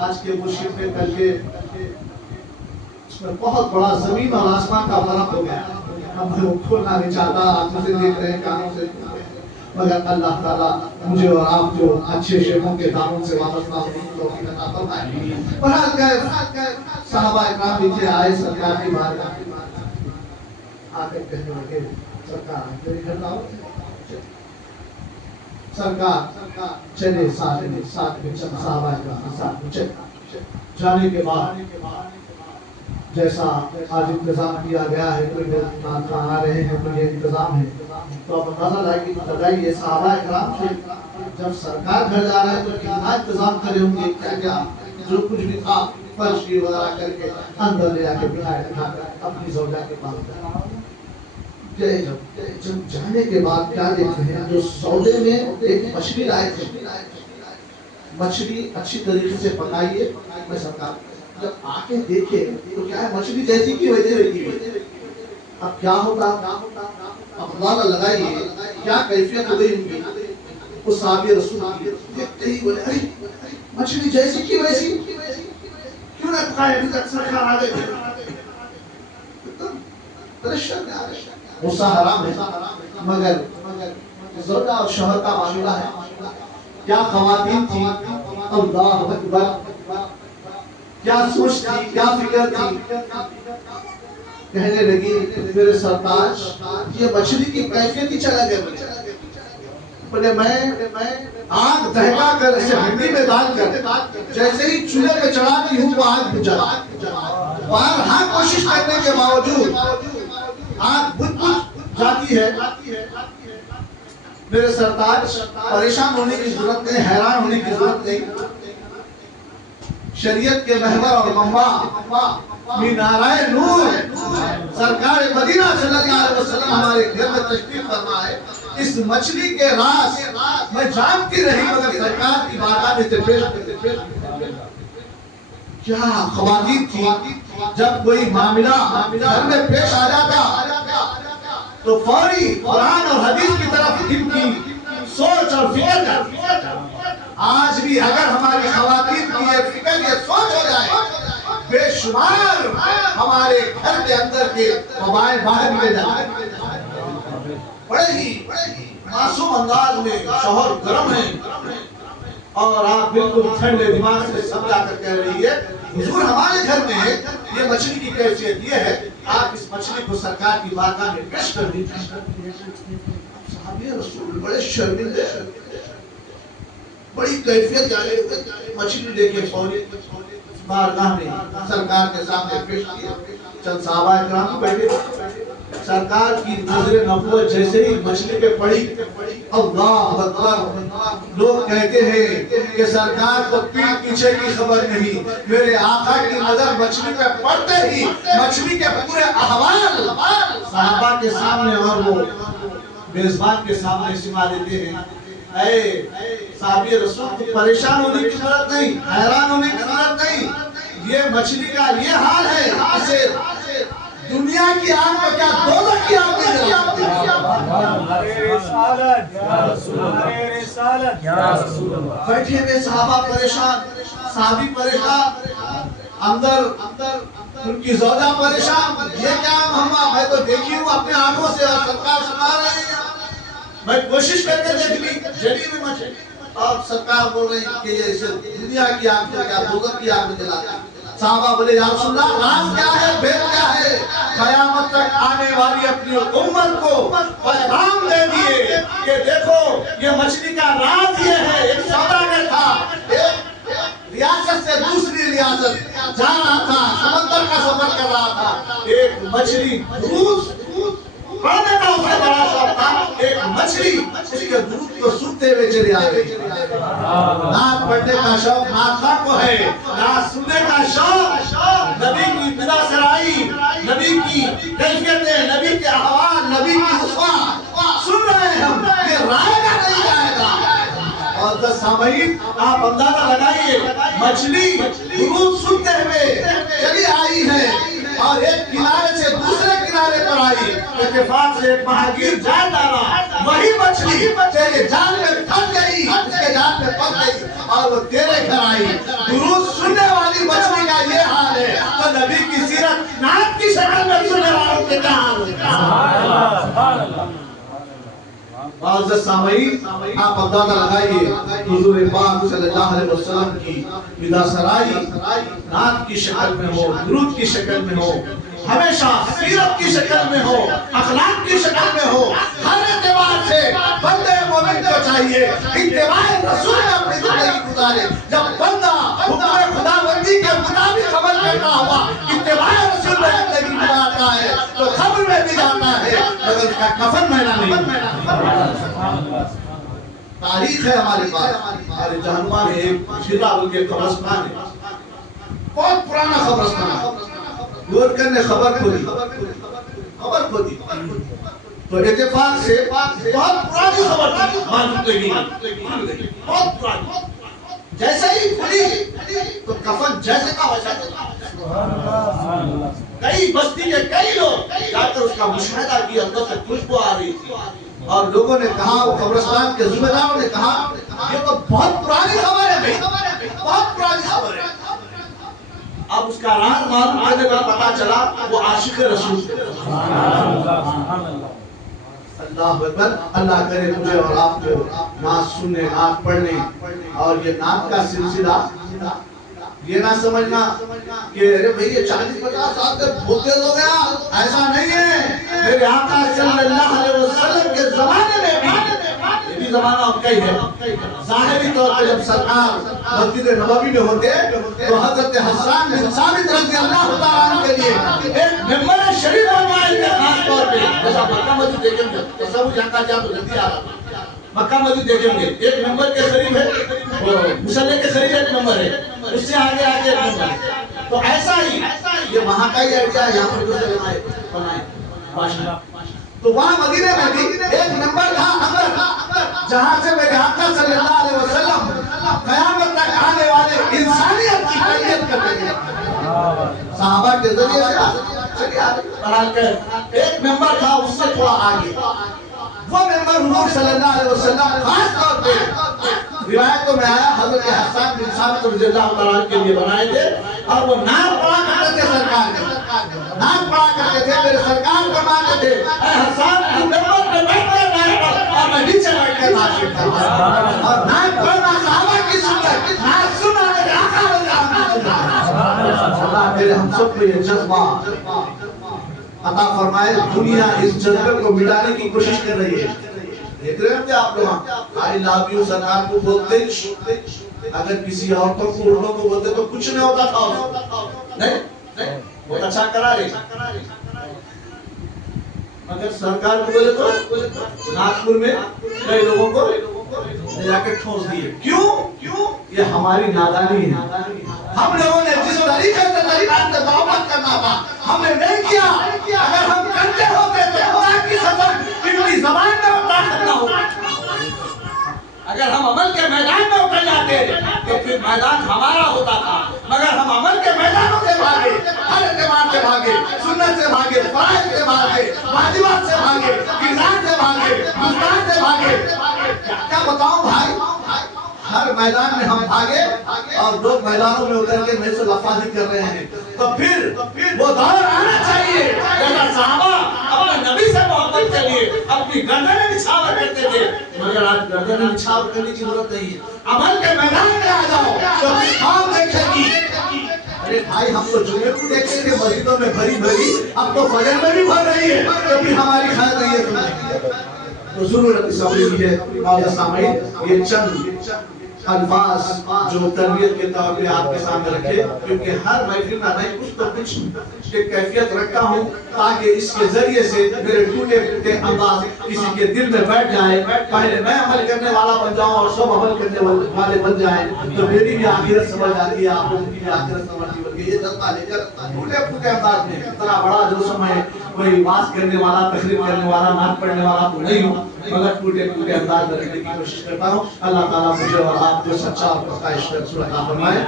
आज के वो शिप में कल के उसमें बहुत बड़ा जमीन और आसमान का फर्क हो गया। अब मैं वो खोलना नहीं चाहता, आप मुझे देख रहे हैं कानों से, मगर अल्लाह ताला मुझे और आप जो अच्छे शेखों के दामन से वापस ना होने की तौफीक अता फरमाए। बहरहाल गए सहाबा इकराम नीचे आए सरकार की बारगाह आकर कहने लगे, सरकार मेरी घर लाओ। सरकार चले साथ में चंद सहाबा इकराम के साथ में चले। जाने के बाद जैसा आज इंतजाम किया गया है, कोई लोग आ रहे हैं तो ये इंतजाम है, तो आप अंदाजा लगाइए सहाबा इकराम से जब सरकार घर जा रहा है तो कितना इंतजाम करे होंगे। क्या क्या जो कुछ भी था फर्श वगैरह करके अंदर ले जाके बिठाया अपनी ज़ौजा के पास। जब जाने के बाद क्या देखते हैं, जो सौदे में एक मछली लाए थे, मछली अच्छी तरीके से पकाइए। मैं सरकार जब आके देखे तो क्या है, मछली जैसी की वैसी रही। अब क्या होता, अंदाजा लगाइए क्या कैफियत हो गई उनकी। उस साहबी रसूल देखते ही बोले, अरे मछली जैसी की वैसी, क्यों ना पकाए, अभी तक सरकार आ गए। गुस्सा हराम है, मगर ज़ौजा और शौहर का मामला है। क्या ख़वातीन थी, अल्लाह अकबर, क्या सोच थी, क्या फिक्र थी। कहने लगी, मेरे सरताज ये मछली की कैफियत ही चला गया। बोले मैं आग दहका कर इसे हंडी में डाल कर जैसे ही चूल्हे पे चढ़ाती हूँ वो आग बुझ जाती। बारहा कोशिश करने के बावजूद आग बुझ जाती है। मेरे सरताज परेशान होने की जरूरत नहीं, हैरान होने की जरूरत नहीं। शरीयत के महवर और मम्मा मीनाराए नूर सरकार मदीना सल्लल्लाहु अलैहि वसल्लम हमारे घर में तशरीफ फरमा है। इस मछली के राज मैं जानती रही, मगर सरकार की बारगाह में से पेश क्या ख़वातीन थी। जब कोई मामला घर में पेश आ जाता तो फौरी कुरान और हदीस की तरफ इनकी सोच और फिक्र। आज भी अगर हमारी ख़वातीन की ये फिक्र, ये सोच हो जाए, बेशुमार हमारे घर के अंदर के वबाएं बाहर निकल जाए। बड़े ही मासूम अंदाज में शौहर गर्म है और आप बिल्कुल ठंडे दिमाग से समझा कर कह रही है, हुजूर हमारे घर में ये मछली की कैफियत ये है, आप इस मछली को सरकार की बारगाह में पेश कर दीजिए। साहबे रसूल बड़े शर्मिंदे, बड़ी कैफियत जाने मछली लेके फौरी बारगाह में सरकार के सामने पेश किया। चंद सहाबा इकराम बैठे, सरकार की नजर नबूवत जैसे ही मछली पे पड़ी, अल्लाह अकबर। लोग कहते हैं कि सरकार को पीठ पीछे की खबर नहीं, मेरे आका की नजर मछली पे पड़ते ही मछली के पूरे अहवाल सहाबा के सामने और वो मेजबान के सामने सिमा देते हैं। साहबी रसूल को परेशान होने की जरूरत नहीं, हैरान होने की जरूरत नहीं। ये मछली का ये हाल है, इसे दुनिया की आग को क्या दोज़ख की आग में जला सकती है। बैठे हुए सहाबा परेशान, साहबी परेशान, अंदर उनकी ज़ौजा परेशान। ये क्या मम्मा, मैं तो देखी हूँ अपने आंखों से और सरकार सुना रहे हैं, मैं कोशिश करके देख ली जली में मछली, और सरकार बोल रही कि ये इसे दुनिया की आग में क्या दोज़ख की आग में जला। साहबा बोले, या रसूल अल्लाह, राज क्या है, भेद क्या है? क़यामत तक आने वाली अपनी उम्मत को पैगाम दे दिए कि देखो ये मछली का राज ये है। एक सौदागर था, एक रियासत से दूसरी रियासत जा रहा था, समंदर का सफर कर रहा था। एक मछली दूध पढ़ने का उसका बड़ा शौक था, एक मछली उसके दूध को सूखते हुए चले आ गई। नात पढ़ने का शौक नाता को है, नात सुनने का शौक, नबी की बिदा सराई, नबी की कैफियतें, नबी के अहवाल, नबी की उसवा सुन रहे हैं हम, ये रायगा नहीं जाएगा। और दस सामईन आप अंदाजा लगाइए, मछली दूध सूखते हुए चली आई है और एक किनारे से दूसरे किनारे पर आई, इत्तेफाक से एक महागीर जाल डाला, वही मछली तेरे जाल में फंस गई, उसके जाल में फंस गई और वो तेरे घर आई। दुरूद सुनने मुअज़्ज़ज़ सामीन, आप अंदाज़ा लगाइए हुज़ूर पाक सल्लल्लाहु अलैहि वसल्लम की विदा सराई नात की शक्ल में हो, दुरूद की शक्ल में हो, हमेशा सीरत की शक्ल में हो, अखलाक की शक्ल में हो। हर एतबार से बंदे मोमिन को चाहिए इत्तिबाए रसूल में अपनी जिंदगी गुजारे। जब बंदा हुक्म खुदाबंदी के मुताबिक अमल करता हुआ इत्तिबाए रसूल में जिंदगी गुजारता है तो कब्र में भी जाता है मगर उसका कफन मैला नहीं। तारीख है हमारे पास, हमारे जहन्नुमा में एक शिला बोल के कब्रिस्तान है, बहुत पुराना कब्रिस्तान है। गोरकन ने खबर खो दी तो इत्तेफाक से बहुत पुरानी खबर थी, मालूम लगी बहुत पुरानी। जैसे ही खुली तो कफन जैसे का वैसा कई बस्ती के कई लोग जाकर उसका मुशाहिदा किया, अंदर से खुशबू आ रही थी और लोगों ने कहा, वो कब्रिस्तान के जिम्मेदारों ने कहा ये तो बहुत पुरानी खबर है भाई, बहुत पुरानी खबर है। अब उसका राज मालूम करने का पता चला वो आशिक रसूल। अल्लाह अकबर। अल्लाह करे मुझे और आपको नात सुनने, नात पढ़ने और ये नात का सिलसिला ये ना समझना कि अरे भाई ये 40-50 साल तक बोलते लोग हैं, ऐसा नहीं है। मेरे आका सल्लल्लाहु अलैहि वसल्लम के जमाने में भी ये भी जमाना उनका ही है। ज़ाहिरी तौर पर जब सरकार मस्जिद नबवी में होते तो हजरत हसन बिन साबित रज़ियल्लाहु ताला अन्हु के लिए एक मेंबर शरीफ बनवाए थे, खास तौर पे जैसा मक्का मस्जिद देखेंगे तो सब जानता जा तो जल्दी आ रहा मक्का मस्जिद देखेंगे एक नंबर के करीब है, मुसल्ले के करीब एक नंबर है, उससे आगे आगे एक नंबर है। तो ऐसा ही ये वहां का ही आइडिया यहाँ पर बनाए माशाअल्लाह। तो वहां मदीने में भी एक नंबर था अंदर, जहां से मेरे आका सल्लल्लाहु अलैहि वसल्लम कयामत तक आने वाले इंसानियत की तरबियत करते थे। सहाबा के जरिए से एक नंबर था, उससे थोड़ा आगे वो मेंबर हुजूर सल्लल्लाहु अलैहि वसल्लम खास तौर पे रिवायतों में आया हजरत हसन बिन साबित रज़ियल्लाहु ताला के लिए बनाए थे और वो नाम पढ़ा करते थे, सरकार के नाम पढ़ा करते थे। मेरे सरकार फरमाते थे ऐ हसन तू मेंबर पे बैठ कर नाम पढ़ और मैं नीचे बैठ कर नाम पढ़ता और नाम पढ़ना सहाबा की सुन्नत, नाम सुनना मेरे आका रज़ियल्लाहु ताला। अल्लाह तेरे हम सब को ये जज्बा अता फरमाए। दुनिया इस जज्बे को मिटाने की कोशिश कर रही है। देख रहे हैं आप लोग, आई लव यू सरकार को बोलते, अगर किसी औरतों को उर्दू को बोलते तो कुछ नहीं होता था, नहीं बहुत अच्छा करा रहे। मगर सरकार को बोले तो नागपुर में कई लोगों को जाके ठोस दिए। क्यों? ये हमारी नादानी है। हम लोगों ने जिस तरीके से दावत करना था हमने नहीं किया। अगर हम करते होते तो खुदा की कसम इनकी ज़बान में उतार करना होगा। अगर हम अमल के मैदान में उतर जाते तो फिर मैदान हमारा होता था, मगर हम अमल के मैदानों से भागे, हर एतबार से भागे, सुन्नत से भागे, फराइज़ से भागे, वाजिबात से भागे, किरदार से भागे, मुस्ताद से भागे। क्या बताऊं भाई, हर मैदान में हम भागे और दो मैदानों में उतर के मेरे से लफाजी कर रहे हैं। तो फिर वो दौर आना चाहिए जब सहाबा अपने नबी से मोहब्बत के लिए अपनी गर्दनें निछावर करते थे, मगर आज गर्दनें निछावर करने की जरूरत नहीं है। अमल के मैदान में आ जाओ तो कौन देखेगी। अरे भाई हम तो जुमे को देखेंगे मस्जिदों में भरी भरी, अब तो फजर में भी भर रही है, कभी हमारी खैर नहीं है। तो जरूरत समझी है मौला सामीन ये चंद अल्फाज जो तरबियत के तौर पे आपके सामने रखे, क्योंकि हर महफिल में नहीं कुछ तो कुछ एक कैफियत रखता हूँ ताकि इसके जरिए से मेरे टूटे फूटे अंदाज किसी के दिल में बैठ जाए। पहले मैं अमल करने वाला बन जाऊँ और सब अमल करने वाले बन जाए तो मेरी भी आखिरत समझ आती है, आप लोगों की भी आखिरत समझती है। ये जज्बा लेकर टूटे फूटे अंदाज में इतना बड़ा जो समय कोई बात करने वाला, तकरीर करने वाला, नात पढ़ने वाला तो नहीं हूँ, मगर टूटे फूटे अंदाज में रखने की कोशिश करता हूँ। अल्लाह ताला मुझे और आपको सच्चा और पक्का इश्क फरमाए।